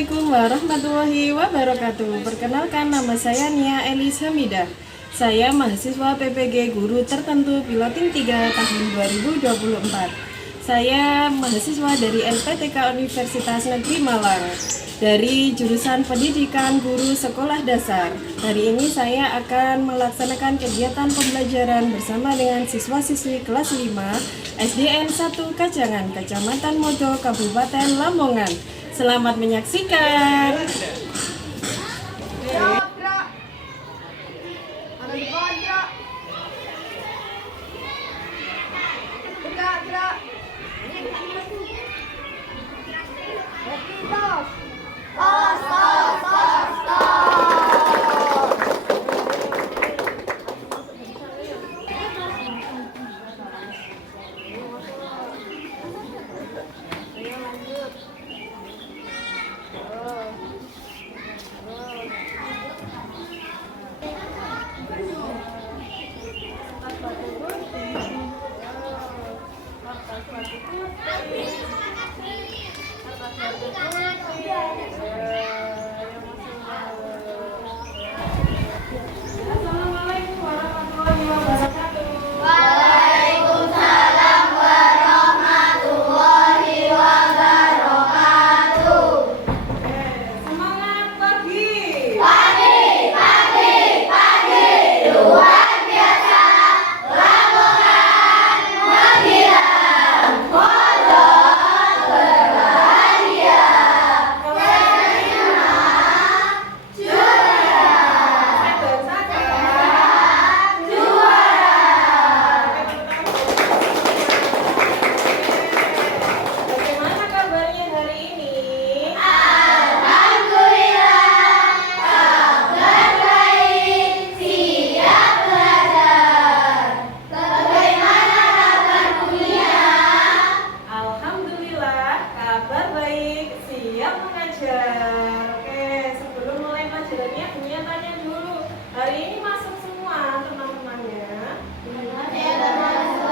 Assalamualaikum warahmatullahi wabarakatuh. Perkenalkan, nama saya Nia Elis Hamidah. Saya mahasiswa PPG Guru Tertentu Piloting 3 tahun 2024. Saya mahasiswa dari LPTK Universitas Negeri Malang dari jurusan Pendidikan Guru Sekolah Dasar. Hari ini saya akan melaksanakan kegiatan pembelajaran bersama dengan siswa-siswi kelas 5 SDN 1 Kajangan, Kecamatan Modo, Kabupaten Lamongan. Selamat menyaksikan. Assalamualaikum warahmatullahi wabarakatuh. Waalaikumsalam warahmatullahi wabarakatuh. Semangat pagi. Pagi. Luar biasa. Lamongan menghilang. Modal berbahagia. Terima juara. Bagaimana kabarnya hari ini? Alhamdulillah, kabar baik, siap belajar. Bagaimana kabar dunia? Alhamdulillah, kabar baik, siap mengajar. Oke, sebelum mulai pelajarannya, Bunya tanya dulu. Hari ini masuk semua teman-temannya? Siapa yang tidak masuk?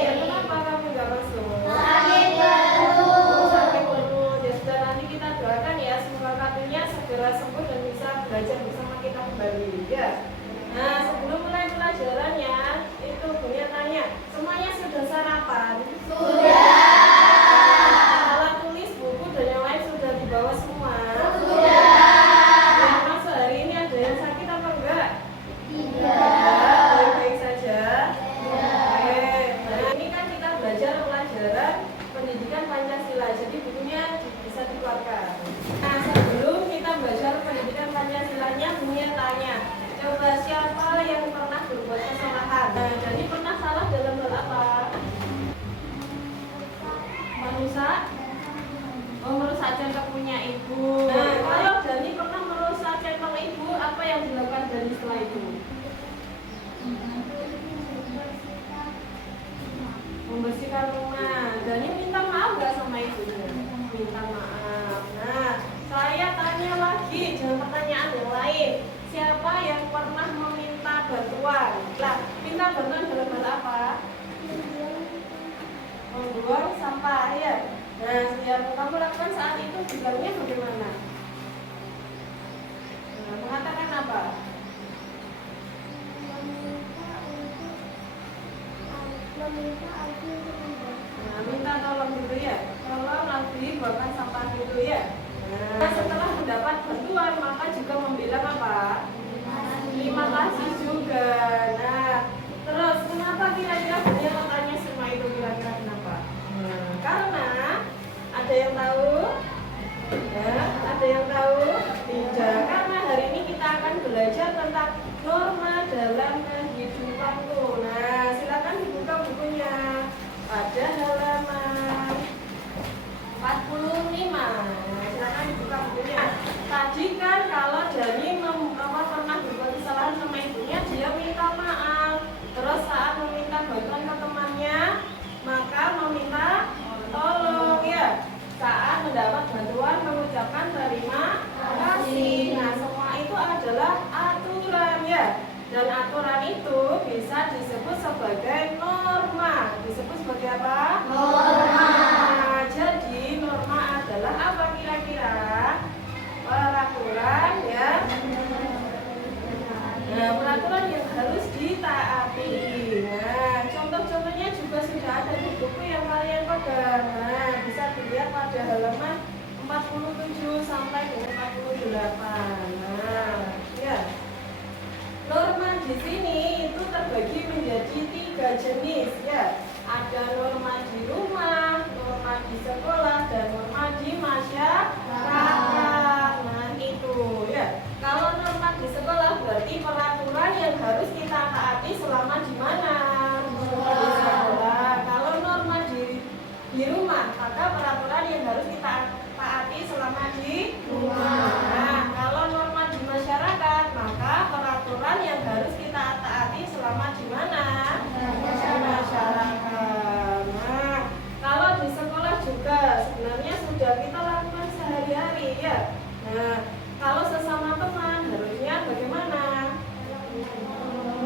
Kenapa kamu tidak masuk? Sakit perut. Ya sudah, nanti kita doakan ya, semoga Katunya segera sembuh dan bisa belajar bersama kita kembali ya. Nah, sebelum mulai pelajarannya, itu Bunya tanya, semuanya sudah sarapan? Alat tulis, buku, dan yang lain sudah dibawa semua? Yang masuk hari ini ada yang sakit apa enggak? Baik-baik saja. Oke. Nah, ini kan kita belajar pelajaran pendidikan Pancasila, jadi bukunya bisa dikeluarkan. Nah, sebelum kita belajar pendidikan Pancasilanya, Bunya tanya, coba siapa yang pernah berbuat kesalahan? Nah, jadi pernah salah dalam hal apa? Merusak? Oh, merusak centong punya ibu. Nah, kalau Dani pernah merusak centong ibu, apa yang dilakukan Dani setelah itu? Membersihkan rumah. Dani minta maaf nggak sama ibunya? Minta maaf. Nah, saya tanya lagi, jangan pertanyaan yang lain. Siapa yang pernah meminta bantuan? Lah, minta bantuan dalam hal apa? Membuang sampah ya. Nah, yang kamu lakukan saat itu bilangnya bagaimana? Nah, mengatakan apa? Nah, minta tolong dulu ya. Tolong Nabi buangkan sampah dulu ya. Nah, setelah mendapat bantuan maka juga membilang apa? Terima kasih juga. Nah, terus kenapa kira-kira dia bertanya semua itu kira-kira kenapa? Nah, karena ada yang tahu? Ya, ada yang tahu? Tidak. Karena hari ini kita akan belajar tentang norma dalam kehidupanku. Nah, silakan dibuka bukunya pada halaman 45. Nah, silakan dibuka bukunya. Tadi kan kalau Dani pernah berbuat kesalahan sama ibunya, dia minta maaf. Terus saat meminta bantuan ke temannya, maka meminta tolong ya. Saat mendapat bantuan mengucapkan terima kasih. Nah, semua itu adalah aturan ya. Dan aturan itu bisa disebut sebagai norma. Disebut sebagai apa? halaman 47 sampai dengan 48. Nah, ya. Norma di sini itu terbagi menjadi 3 jenis ya. Ada norma di rumah, norma di sekolah, dan norma di masyarakat. Nah, itu ya. Kalau norma di sekolah berarti peraturan yang harus kita taati selama di mana? Di sekolah. Kalau norma di rumah, maka peraturan yang harus kita taati selama di rumah. Nah, kalau norma di masyarakat, maka peraturan yang harus kita taati selama di mana? Di masyarakat. Nah, kalau di sekolah juga sebenarnya sudah kita lakukan sehari-hari ya. Nah, kalau sesama teman harusnya bagaimana?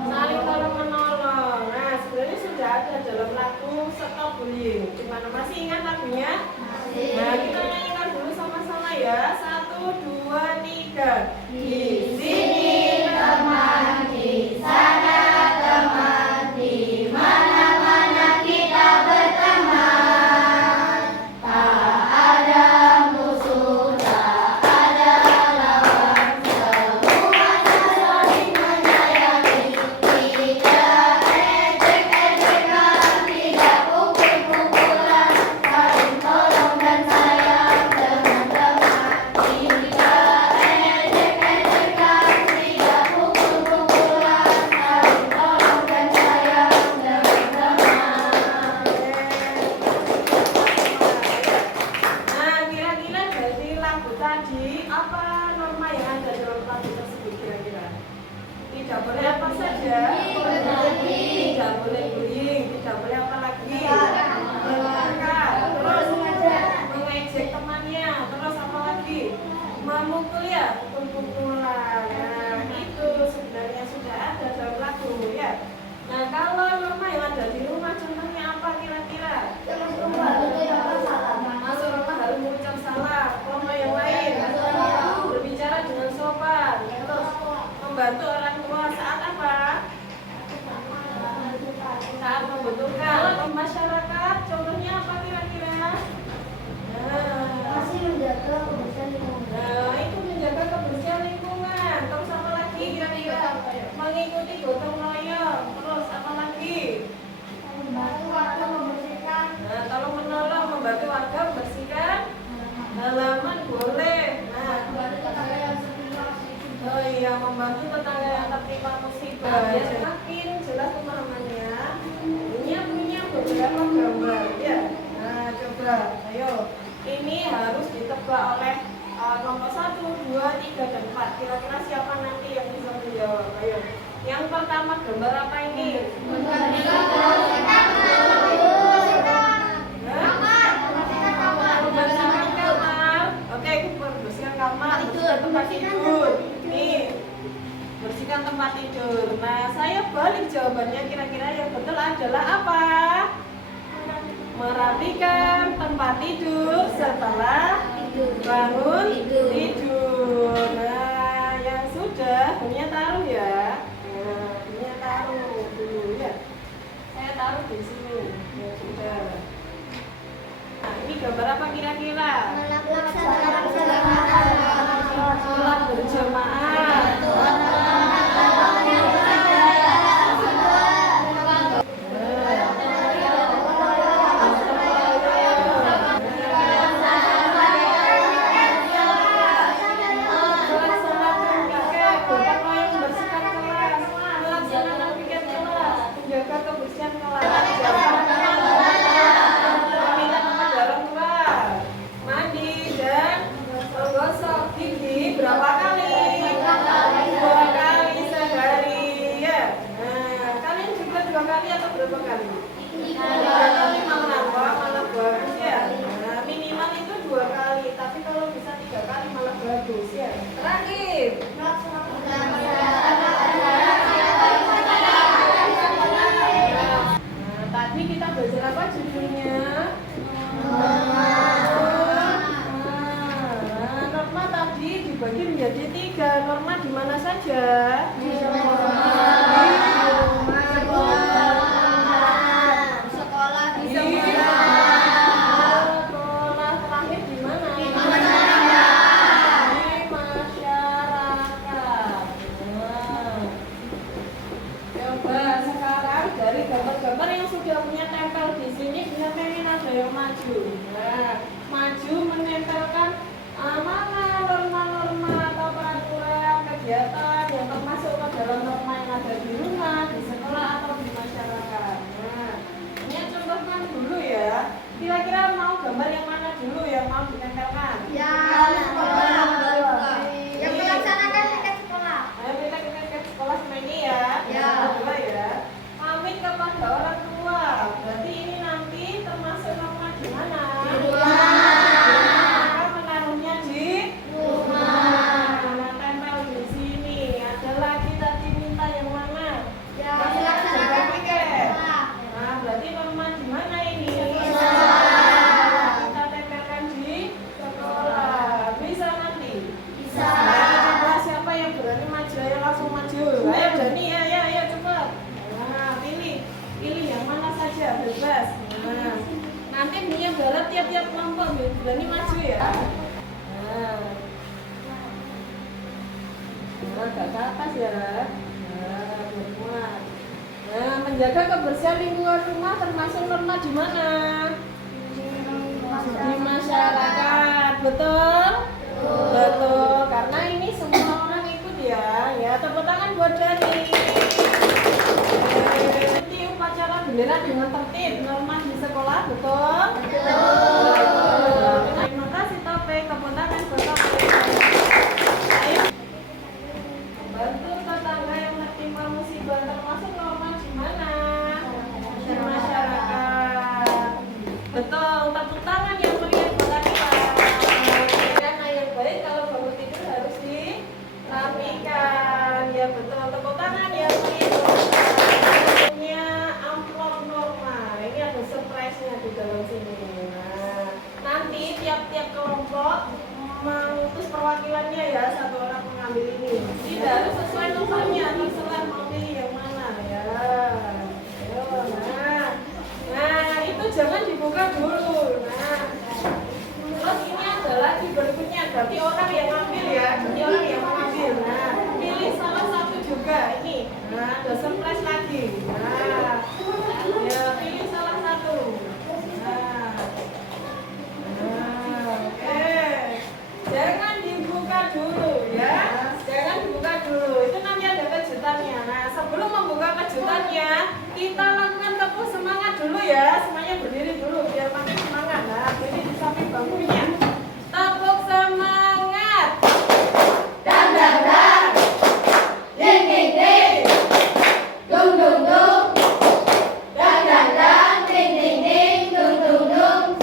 Saling tolong menolong. Nah, sebenarnya sudah ada dalam lagu Stop Bullying. Gimana, masih ingat lagunya? Nah, kita nyanyikan dulu sama-sama ya. 1, 2, 3. Di sini teman, di sana teman, di mana-mana kita berteman. Tak ada musuh, tak ada lawan, semua saling menyayangi. Tidak ejek-ejekan, tidak pukul-pukulan, saling tolong dan sayang teman-teman. Tidak ejek-ejekan, tidak pukul-pukulan, saling tolong dan sayang teman-teman. Nah, kira-kira dari lagu tadi apa norma yang ada dalam lagu tersebut kira-kira? Tidak boleh apa saja? Tidak boleh bullying, tidak boleh apa lagi? Melangkah, terus mengejek temannya, terus apa lagi? Memukul ya, pukul-pukulan. Nah, itu sebenarnya sudah ada dalam lagu ya. Nah, kalau norma yang ada di rumah contohnya apa kira-kira? Masuk rumah harus mengucap salam. Norma yang lain, berbicara dengan sopan, terus membantu orang tua saat apa? Saat membutuhkan. Kalau di masyarakat contohnya apa kira-kira? Nah, itu menjaga kebersihan lingkungan. Terus apa lagi kira-kira? Mengikuti gotong royong. Terus apa lagi? Nah, kalau menolong, membantu warga membersihkan halaman boleh. Nah, oh iya, membantu tetangga yang tertimpa musibah. Makin jelas pemahamannya. Punya beberapa gambar ya. Nah, coba, ayo. Ini harus ditebak oleh nomor 1, 2, 3, dan 4. Kira-kira siapa nanti yang bisa menjawab? Ayo. Yang pertama gambar apa ini? Membersihkan kamar. Oke, membersihkan kamar, bersihkan tempat tidur. Nih, bersihkan tempat tidur. Nah, saya balik jawabannya, kira-kira yang betul adalah apa? Merapikan tempat tidur setelah bangun tidur. Nah, yang sudah punya taruh ya. Nah, punya taruh dulu ya. Saya taruh di sini. Ya sudah. Nah, ini gambar apa kira-kira? Sholat berjamaah. Menjaga kebersihan kelas. Meminta tempat orang tua. Mandi dan menggosok gigi berapa kali? 2 kali sehari ya. Nah, kalian juga 2 kali atau berapa kali? 3 kali malah bagus ya. Nah, minimal itu 2 kali, tapi kalau bisa 3 kali malah bagus ya. Terakhir. Tadi kita belajar apa judulnya? Norma tadi dibagi menjadi 3. Norma di mana saja? Di sekolah. Terakhir di mana? Nah, maju menempelkan mana norma-norma atau peraturan kegiatan yang termasuk ke dalam norma yang ada di rumah, di sekolah atau di masyarakat. Nah, ini contohkan dulu ya. Kira-kira mau gambar yang mana dulu yang mau ditempelkan? Yang melaksanakan tiket sekolah. Ayo kita ke sekolah sama ini ya. Ya. Dua ya. Pamit kepada orang tua. Berarti ini nanti termasuk norma di mana? Di rumah. Maka menaruhnya di rumah. Nah, tempel di sini. Ada lagi tadi minta yang mana? Yang Jaga melaksanakan tiket. sekolah. Nah, berarti norma di mana ini? Sekolah. Kita tempelkan di sekolah. Bisa nanti? Bisa. Coba siapa yang berani maju? Ayo langsung maju. Ayo Jani, ayo cepat. Nah, pilih yang mana saja, bebas. Nah, nanti punya barat tiap-tiap kelompok berani maju ya. Nah, agak ke atas ya. Nah, bermuat. Nah, menjaga kebersihan lingkungan rumah termasuk norma di mana? Di masyarakat, betul? Betul, karena ini semua orang ikut ya. Ya, tepuk tangan buat Dani. Ikuti upacara bendera dengan tertib, norma di sekolah, betul? Betul. Terima kasih Topeng, tepuk tangan buat Topeng. Ayo. Bantu tetangga yang tertimpa musibah termasuk norma di mana? Di masyarakat. Betul, tepuk tangan yang meriah buat Anita. Karena yang baik kalau bangun tidur harus dirapikan. Ya betul, tepuk tangan yang meriah buat Anita. Punya amplop norma. Ini ada surprise-nya di dalam sini. Nah, nanti tiap-tiap kelompok mengutus perwakilannya ya, satu orang mengambil ini. Tidak harus sesuai nomornya, terserah mau pilih yang mana ya. Ayo, nah itu jangan dibuka dulu. Nah, terus ini ada lagi berikutnya, berarti orang yang ngambil ya, berarti orang yang mengambil. Nah, pilih salah satu juga ini. Nah, ada surprise lagi. Nah, ya pilih salah satu. Oke. Jangan dibuka dulu ya. Jangan dibuka dulu. Itu nanti ada kejutannya. Nah, sebelum membuka kejutannya, kita lakukan tepuk semangat dulu ya. Semuanya berdiri dulu biar makin semangat. Nah, jadi di samping bangkunya. Tepuk semangat. Dang dang dang. Ding ding ding. Dung dung dung. Dang dang dang. Ding ding ding. Dung dung dung.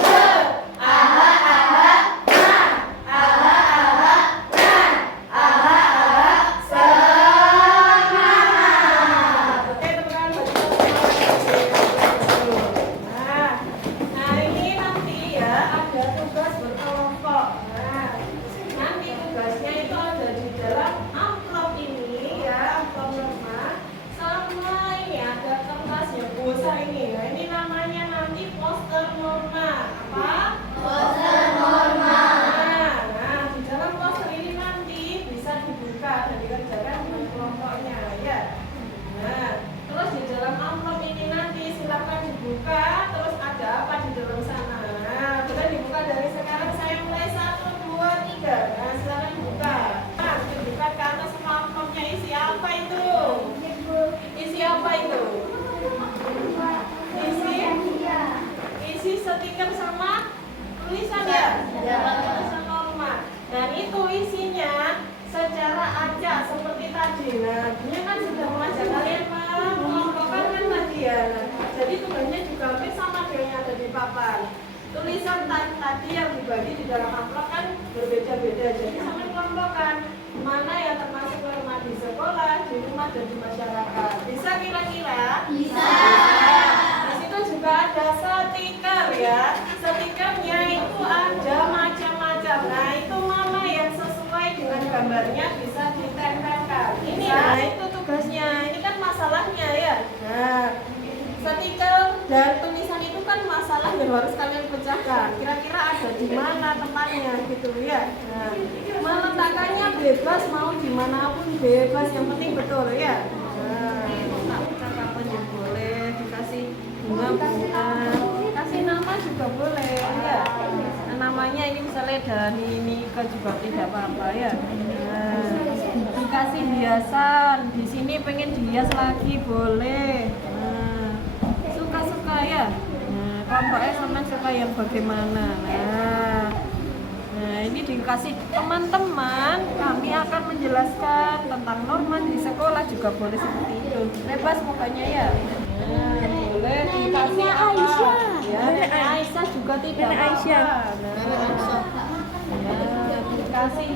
Aha aha. Nah. Aha aha. Nah. Aha aha. Semangat. Oke, teman-teman, bagi teman-teman. Nah, ini nanti ya ada tugas berkelompok. Nah, nanti tugasnya itu ada di dalam amplop ini ya, amplop norma. Sama ini ada kertas yang pulsa ini. Nah, ini namanya nanti poster norma. Apa? Poster norma. Nah, di dalam poster ini nanti bisa dibuka dan dikerjakan dengan kelompoknya ya. Nah, terus di dalam amplop ini nanti silakan dibuka. Terus ada apa di dalam sana? Nah, boleh dibuka dari sekarang. Saya mulai 1, 2, 3. Nah, silakan dibuka. Nah, dibuka ke atas semua amplopnya. Isi apa itu? Isi apa itu? Isi stiker sama tulisan ya? Ya. Tulisan norma. Dan itu isinya secara acak seperti tadi. Nah, dia kan sudah mengajak kalian mengelompokkan kan tadi ya. Nah, jadi tugasnya juga hampir sama dengan yang ada di papan. Tulisan tadi yang dibagi di dalam amplop kan berbeda-beda. Jadi sampai kelompokkan mana yang termasuk norma di sekolah, di rumah dan di masyarakat. Bisa kira-kira? Bisa. Di situ juga ada stiker ya. Stikernya itu ada macam-macam. Nah, itu mana yang sesuai dengan gambarnya bisa ditempelkan. Ini nah itu tugasnya. Ini kan masalahnya ya. Nah, stiker dan tulisan itu kan masalah yang harus kalian pecahkan. Kira-kira ada di mana tempatnya gitu ya. Nah, meletakkannya bebas, mau dimanapun bebas, yang penting betul ya. Nah, kapan yang boleh dikasih bunga-bunga, kasih nama juga boleh ya. Nah, namanya ini misalnya Dani Nika juga tidak apa-apa ya. Nah, dikasih hiasan, di sini pengen dihias lagi boleh. Nah, suka-suka ya. Nah, kelompoknya senang suka yang bagaimana. Nah, ini dikasih teman-teman, kami akan menjelaskan tentang norma di sekolah juga boleh seperti itu. Bebas pokoknya ya. Nah, boleh dikasih apa? Ya, Nenek Aisyah juga tidak apa-apa. Nah, dikasih.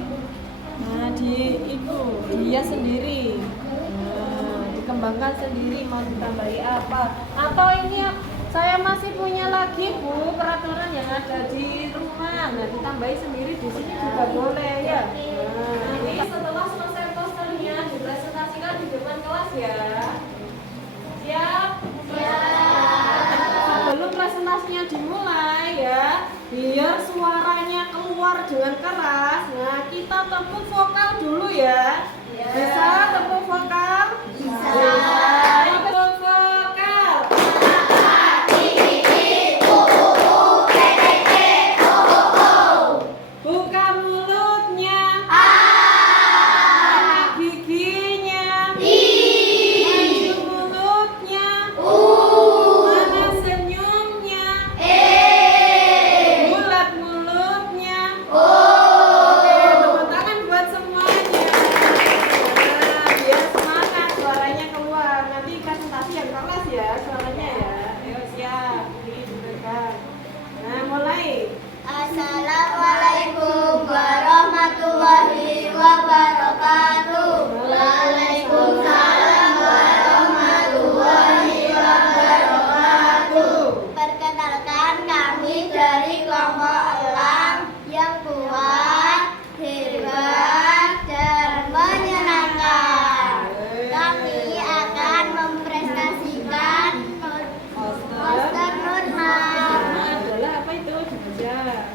Nah, dia sendiri. Nah, dikembangkan sendiri mau ditambahi apa? Atau ini saya masih punya lagi Bu peraturan yang ada di rumah. Nah, ditambahi sendiri di sini juga boleh ya. Nah, ini setelah selesai posternya dipresentasikan di depan kelas ya. Siap? Sebelum presentasinya dimulai ya, biar suaranya keluar dengan keras. Nah, kita tepuk vokal dulu ya. Bisa tepuk vokal? Bisa. Tepuk vokal. Buka mulutnya. Buka giginya. Maju mulutnya. Mana senyumnya. Bulat mulutnya. Oke, tepuk tangan buat semuanya. Nah, biar semangat suaranya keluar. Nanti presentasi yang keras ya suaranya ya. Ayo siap. Ini dipegang. Nah, mulai. Assalamualaikum warahmatullahi wabarakatuh. Waalaikumsalam warahmatullahi wabarakatuh. Perkenalkan kami dari kelompok elang yang kuat, hebat, dan menyenangkan. Kami akan mempresentasikan poster norma. Nah, adalah apa itu? Dibaca.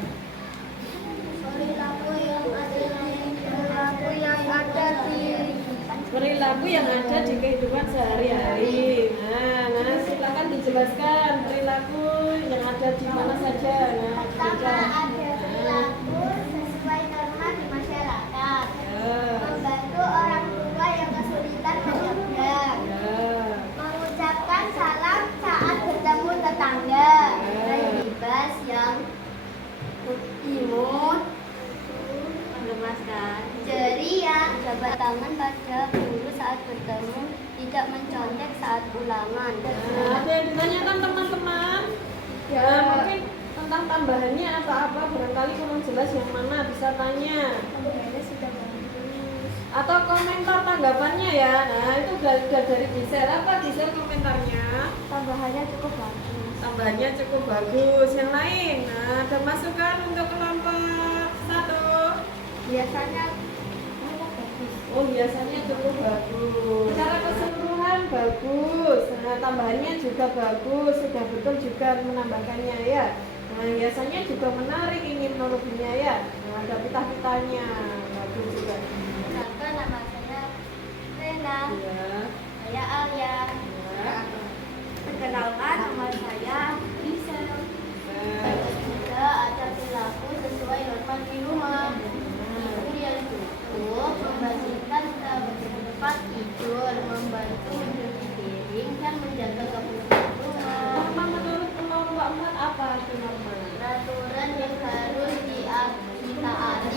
Perilaku yang ada di kehidupan sehari-hari. Nah, silakan dijelaskan perilaku yang ada di mana saja. Nah, Pertama, ada perilaku sesuai norma di masyarakat. Membantu orang tua yang kesulitan menyeberang. Mengucapkan salam saat bertemu tetangga. Bebas yang imut. Mengemaskan. Ceria. Jabat tangan pada guru saat bertemu. Tidak mencontek saat ulangan. Nah, ada yang ditanyakan teman-teman? Ya, mungkin tentang tambahannya atau apa barangkali kurang jelas yang mana bisa tanya. Sudah bagus. Atau komentar tanggapannya ya. Nah, itu udah dari Gisel. Apa Gisel komentarnya? Tambahannya cukup bagus. Tambahannya cukup bagus. Yang lain, nah, ada masukan untuk kelompok 1. Biasanya cukup bagus. Oh, biasanya cukup bagus. Secara keseluruhan bagus. Nah, tambahannya juga bagus. Sudah betul juga menambahkannya ya. Nah, biasanya juga menarik ini menurutnya ya. Nah, ada pita-pitanya. Bagus juga. Perkenalkan, nama saya Rena. Ya. Saya Alia. Ya. Perkenalkan, nama saya Gisel. Juga ada perilaku sesuai norma di rumah. Tidur yang cukup, membersihkan tempat tidur, membantu mencuci piring, dan menjaga kebersihan rumah. Norma menurut kelompok 4 apa itu norma? Peraturan yang harus ditaati.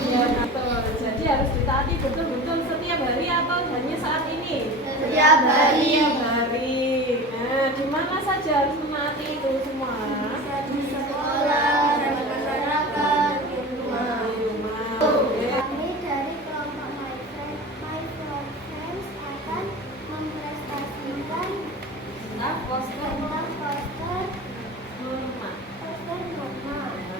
Ya, betul. Jadi harus ditaati betul-betul setiap hari atau hanya saat ini? Setiap hari. Setiap hari. Nah, di mana saja harus menaati itu semua? Di sekolah dan masyarakat, di rumah. Di rumah. Oke. Kami dari kelompok My Friends akan mempresentasikan Nah, poster tentang poster norma. norma.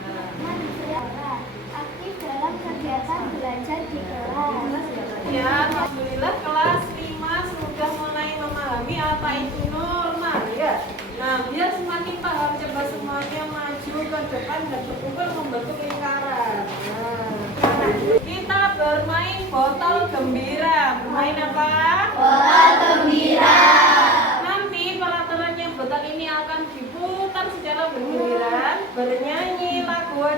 Norma di sekolah. Aktif dalam kegiatan belajar di kelas. Ya, alhamdulillah kelas 5 sudah mulai memahami apa itu norma ya. Nah, biar semakin paham coba semuanya maju ke depan dan berkumpul membentuk lingkaran. Nah, kita bermain botol gembira. Bermain apa? Botol gembira. Nanti peraturannya botol ini akan diputar secara bergiliran.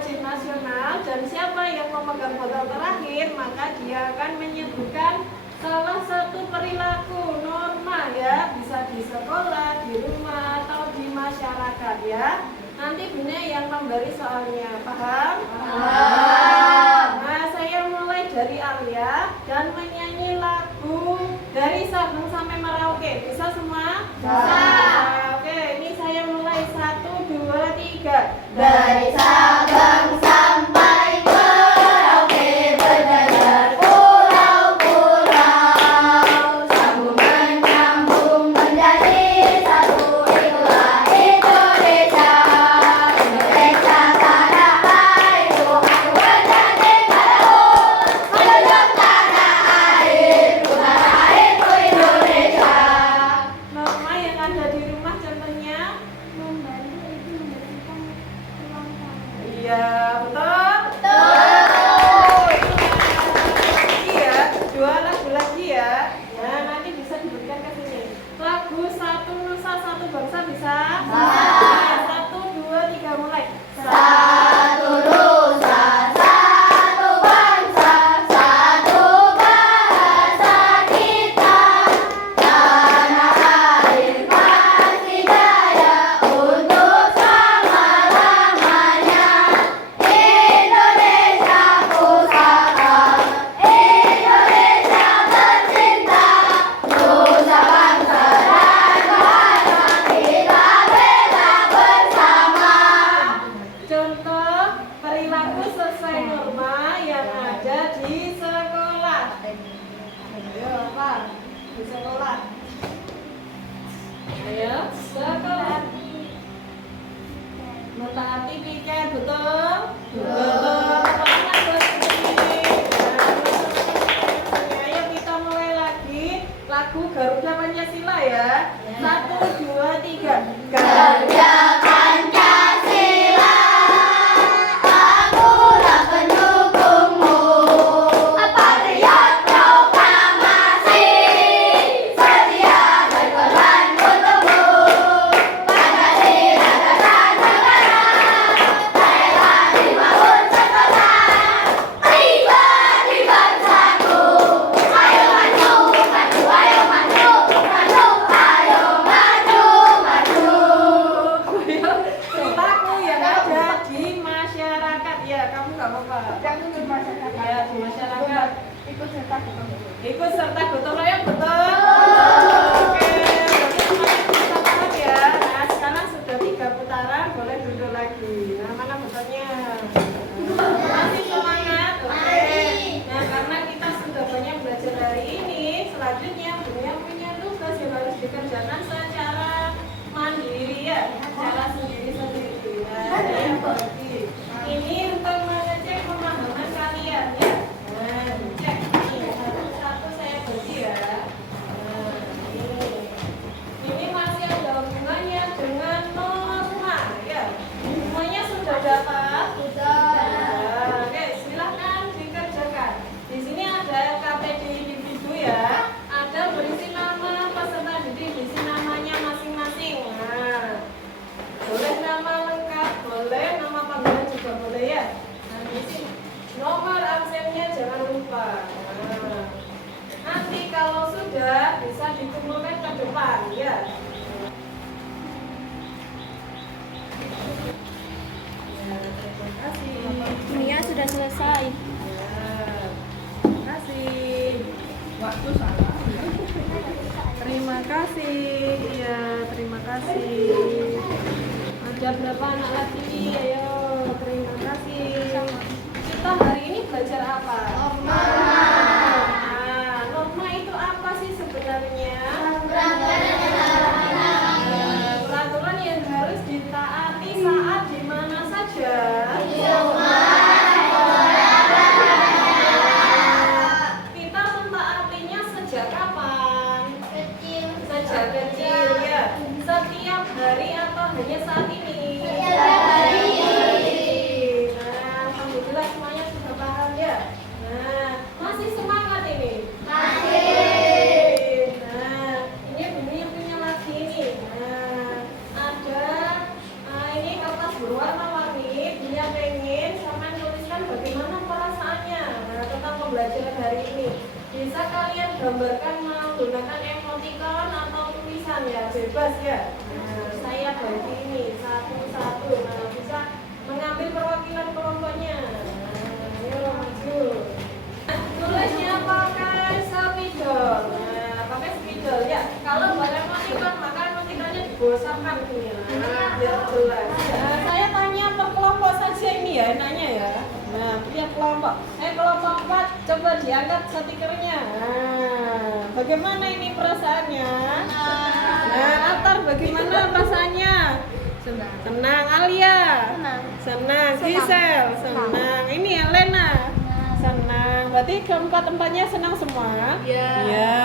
wajib nasional dan siapa yang memegang botol terakhir maka dia akan menyebutkan salah satu perilaku norma ya, bisa di sekolah, di rumah atau di masyarakat ya. Nanti Bunda yang memberi soalnya, paham? Paham. Nah, saya mulai dari Alia dan menyanyi lagu dari Sabang sampai Merauke. Bisa semua? Bisa. Oke, ini saya mulai 1, 2, 3. Dari Sabang sampai Merauke berjajar pulau-pulau, sambung menyambung menjadi satu, itulah Indonesia. Indonesia tanah airku, aku berjanji padamu, menjunjung tanah airku, tanah airku Indonesia. Norma yang ada di rumah contohnya? Membantu itu membersihkan ruang tamu. Iya, betul? Betul. Iya, 2 lagu lagi ya. Nah, nanti bisa diberikan ke sini. Lagu Satu Nusa Satu Bangsa bisa? Bisa. 1, 2, 3 mulai. Satu nusa, satu bangsa, satu bahasa kita. Tanah air pasti jaya untuk selama-lamanya. Indonesia pusaka, Indonesia tercinta. Nusa bangsa dan bahasa kita bela bersama. Contoh perilaku sesuai norma yang ada di sekolah. Ayo, apa? Di sekolah. Ayo, sekolah. Mentaati piket, betul? Betul. Semangat buat sini. Ayo kita mulai lagi lagu Garuda Pancasila ya. 1, 2, 3. Garuda Pancasila, akulah pendukungmu. Patriot proklamasi, setia berkorban untukmu. Pancasila dan negara, rela dibangun sekolah. Tiba di bangsaku, ayo maju, maju, ayo maju, maju, ayo maju, maju. Perilaku yang ada di masyarakat ya, kamu nggak apa-apa. Di masyarakat. Ya, di masyarakat. Ikut serta gotong royong. Ikut serta gotong royong, betul? Oke, berarti semuanya bisa paham ya. Nah, sekarang sudah 3 putaran, boleh duduk lagi. Nah, mana botolnya? Masih semangat? Oke. Nah, karena kita sudah banyak belajar hari ini, selanjutnya Buya punya tugas yang harus dikerjakan secara mandiri ya, secara sendiri-sendiri. Nah, yang berarti ini untuk mengecek pemahaman kalian ya. Nah, cek ini satu-satu saya bagi ya. Nah, ini masih ada hubungannya dengan norma ya. Semuanya sudah dapat? Sudah. Oke, silahkan dikerjakan. Di sini ada LKPD individu ya. Ada berisi nama peserta didik, berisi namanya masing-masing. Nah, boleh nama lengkap, boleh nama panggilan juga boleh ya. Nah, di sini nomor absennya jangan lupa. Nah, nanti kalau sudah bisa dikumpulkan ke depan ya. Ya, terima kasih. Mia sudah selesai. Ya, terima kasih. Waktu salah. Terima kasih. Ya, terima kasih. Ada berapa anak lagi? Ayo, terima kasih. Kita hari ini belajar apa? Norma. Nah, norma itu apa sih sebenarnya? Peraturan yang harus ditaati saat di mana saja. Kita mentaatinya sejak kapan? Sejak kecil ya. Setiap hari atau hanya saat ini? Setiap hari. pembelajaran hari ini. Bisa kalian gambarkan menggunakan emoticon atau tulisan ya, bebas ya. Nah, saya bagi ini satu-satu. Nah, bisa mengambil perwakilan kelompoknya. Nah, ayo maju. Tulisnya pakai spidol. Nah, pakai spidol ya. Kalau buat emoticon maka emoticonnya digosapkan ini. Nah, biar jelas. Nah, saya tanya per kelompok saja ini ya, enaknya ya. Nah, tiap kelompok. Kelompok 4 coba diangkat stikernya. Nah, bagaimana ini perasaannya? Nah, Atar bagaimana perasaannya? Senang. Alia? Senang. Gisel? Senang. Ini Elena? Senang. Berarti keempat-empatnya senang semua? Iya. Ya.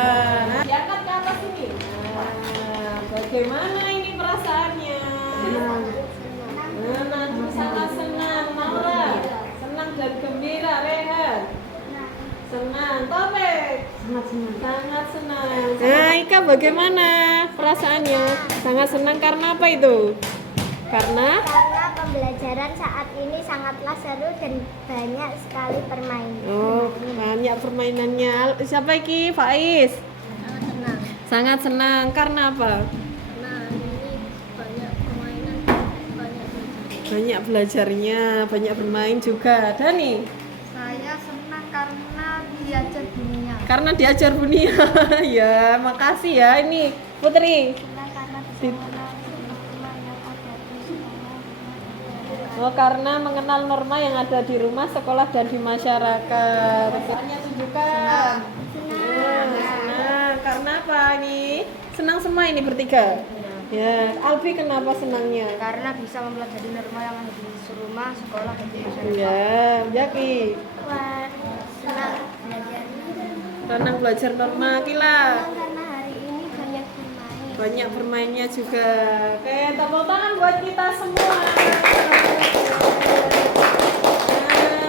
Nah, diangkat ke atas ini. Nah, bagaimana ini perasaannya? Nah, sangat senang. Maura? Senang dan gembira. Rehan? Senang. Topik? Sangat senang. Nah, Ika bagaimana perasaannya? Sangat senang karena apa itu? Karena pembelajaran saat ini sangatlah seru dan banyak sekali permainan. oh, banyak permainannya. Siapa Iki? Faiz? Sangat senang. Sangat senang karena apa? Nah, ini banyak permainan, Banyak belajarnya, banyak bermain juga. Dani? Saya senang karena diajar dunia. Karena diajar dunia. Ya, makasih ya. Ini Putri. Senang karena bisa Di- mengenal norma yang ada di sekolah. Oh, karena mengenal norma yang ada di rumah, sekolah, dan di masyarakat. Hanya tunjukkan. Senang. Karena apa ini? Senang semua ini bertiga. Ya, Alfi kenapa senangnya? Karena bisa mempelajari norma yang ada di rumah, sekolah, dan di masyarakat. Ya, Jaki. Wah, senang belajar. Karena belajar norma, Kila. Karena hari ini banyak bermain. Banyak bermainnya juga. Oke, tepuk tangan buat kita semua.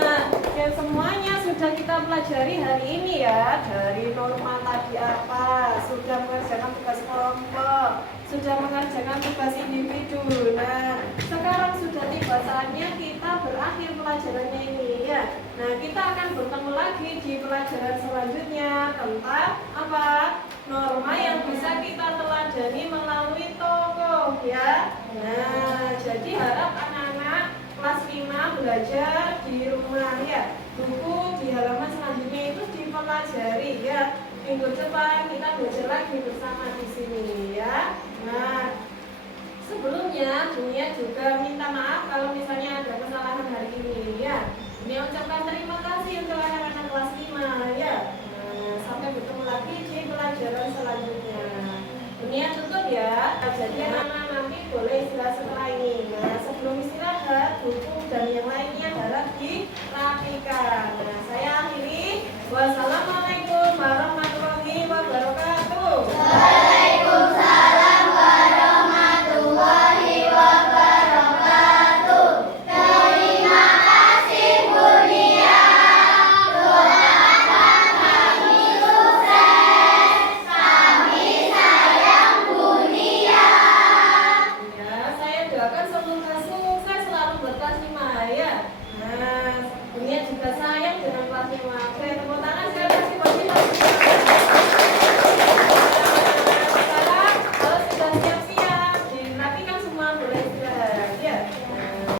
Nah, ya semuanya sudah kita pelajari hari ini ya. Dari norma tadi apa, sudah mengerjakan tugas kelompok, sudah mengerjakan tugas individu. Nah, sekarang sudah tiba saatnya kita berakhir pelajarannya ini ya. Nah, kita akan bertemu lagi di pelajaran selanjutnya tentang apa? Norma yang bisa kita teladani melalui tokoh ya. Nah, jadi harap anak-anak kelas 5 belajar di rumah ya. Buku di halaman selanjutnya itu dipelajari ya. Minggu depan kita belajar lagi bersama di sini ya. Nah, sebelumnya Bunia juga minta maaf kalau misalnya ada kesalahan hari ini ya.